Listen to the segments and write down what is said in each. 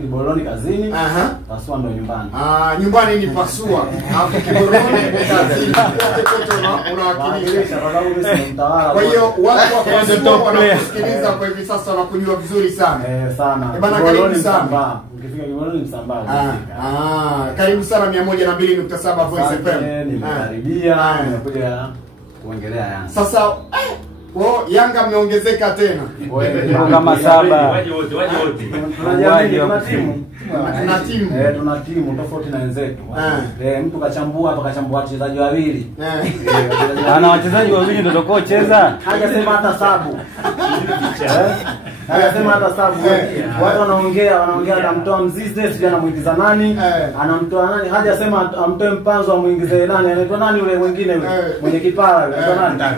Jumapili Kiboroni kazini. Pasua ndo nyumbani. Nyumbani ni Pasua. Alafu Kiboroni kazini. Wote unawakilisha. Kwa hiyo watu wa Pasua wanakusikiliza kwa hivi sasa wanakujua vizuri sana. Sana. Bana karibu sana. Ukifika Kiboroni Msambaa. Karibu sana 102.7 Voice FM. Nimekaribia, nimekuja kuongelea Yanga. Sasa Yanga mmeongezeka tena. Kama 7. Waje wote. Tuna timu tofauti na wenzetu. Mtu kachambua hapa, kachambua wachezaji wawili. Ana wachezaji wawili ndio utakaocheza. Hajasema hata sabu. Hajasema hata sabu. Watu wanaongea atamtoa Mzize, sijui anamuingiza nani? Anamtoa nani? Hajasema amtoe Mpanzo amuingize nani? Anaitwa nani yule mwingine yule? Mwenye kipara yule. Anaitwa nani?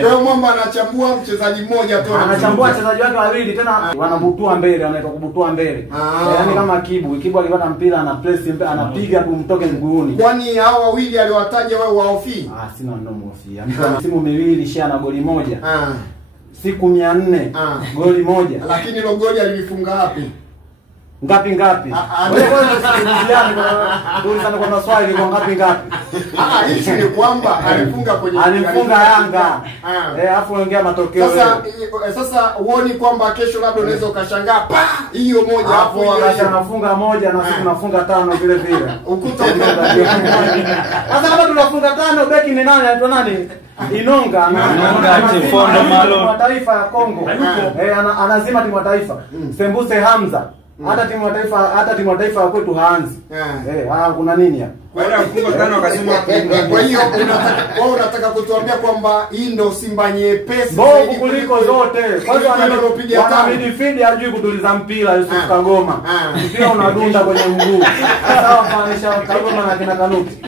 Kwa hiyo Mwamba anachambua mchezaji mmoja tu. Anachambua wachezaji wake wawili tena wanabutua mbele, wanaitwa kubutua mbele. Yaani kama Kibu akipata mpira ana press anapiga kumtoke mguuni. Kwani hao wawili aliowataja wewe waofii? Sina ndo muofia. Msimu miwili shana goli moja. Siku 400 goli moja. Lakini hilo goli alifunga wapi? Ngapi? Wewe kwa maswali kwa ngapi? Hichi ni kwamba alifunga Yanga. Alafu ongea matokeo. Sasa uone kwamba kesho labda unaweza ukashangaa hiyo moja hapo anafunga moja na sisi tunafunga 5 vile vile. Ukuta sasa kama tunafunga 5 beki ni nani? Anaitwa nani? Inonga Fondo Malo wa taifa ya Kongo. Anazima timu ya taifa. Sembuse Hamza. Hata timu ya taifa ya kwetu haanzi. Kuna nini hapa? Kwa hiyo unataka kutuambia kwamba hii ndio Simba nyepesi zaidi kuliko zote. Kwanza wana midfield hajui kutuliza mpira Yusuf Kagoma. Mpira unadunda kwenye mguu. Sasa wafanisha Kagoma na kina Kanuti.